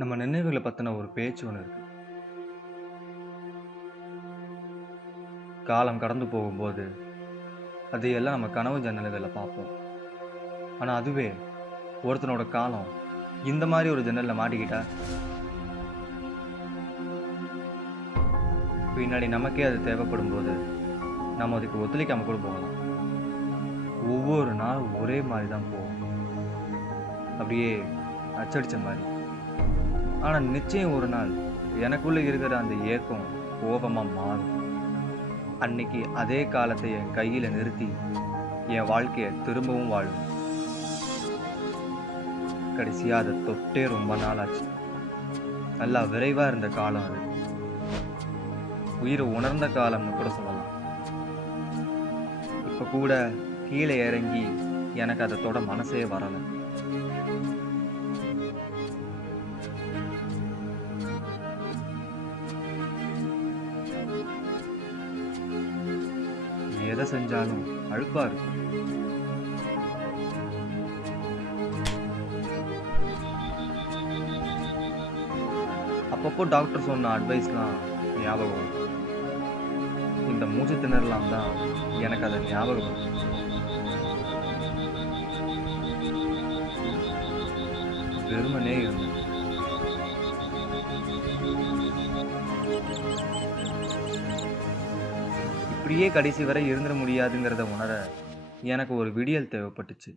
நம்ம நினைவுகளை பத்தின ஒரு பேச்சு ஒன்று இருக்கு. காலம் கடந்து போகும்போது அதையெல்லாம் நம்ம கனவு ஜன்னல்களில் பார்ப்போம். ஆனா அதுவே ஒருத்தனோட காலம் இந்த மாதிரி ஒரு ஜன்னல்ல மாட்டிக்கிட்டா பின்னாடி நமக்கே அது தேவைப்படும் போது நம்ம அதுக்கு ஒத்துழைக்காம கூட போகலாம். ஒவ்வொரு நாளும் ஒரே மாதிரி தான் போகும், அப்படியே அச்சடிச்ச மாதிரி. ஆனா நிச்சயம் ஒரு நாள் எனக்குள்ள இருக்கிற அந்த ஏக்கம் கோபமா மாறும். அன்னைக்கு அதே காலத்தை என் கையில நிறுத்தி என் வாழ்க்கைய திரும்பவும் வாழும். கடைசியா அதை தொட்டே ரொம்ப நாள் ஆச்சு. நல்லா விரைவா இருந்த காலம் அது. உயிரை உணர்ந்த காலம்னு கூட சொல்லலாம். இப்ப கூட கீழே இறங்கி எனக்கு அதை தொட மனசே வரல. எதை செஞ்சாலும் அழுப்பா இருக்கும். அப்பப்போ டாக்டர் சொன்ன அட்வைஸ்லாம் ஞாபகம் வரும். இந்த மூச்சு திணறலாம் தான் எனக்கு அதை ஞாபகம் வரும். வெறுமனே இருந்தேன். இப்படியே கடைசி வரை இருந்துட முடியாதுங்கிறத உணர எனக்கு ஒரு விடியல் தேவைப்பட்டுச்சு.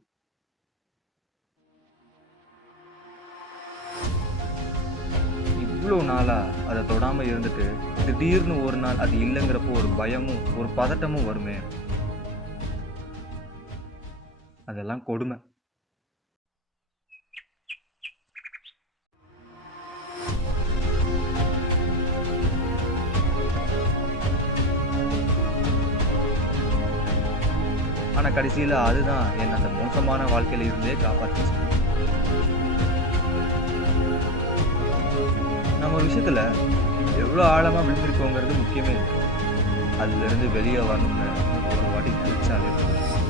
இவ்வளோ நாளா அதை தொடாம இருந்துட்டு திடீர்னு ஒரு நாள் அது இல்லைங்கிறப்போ ஒரு பயமும் ஒரு பதட்டமும் வருமே, அதெல்லாம் கொடுமை. ஆனா கடைசியில அதுதான் என்ன அந்த மோசமான வாழ்க்கையில இருந்தே காப்பாத்துச்சு. நம்ம ஒரு விஷயத்துல எவ்வளவு ஆழமா விழுந்திருக்கோங்கிறது முக்கியமே இல்லை. அதுல இருந்து வெளியே வரணும்னு ஒரு வாட்டி பிடிச்சாலே போதும்.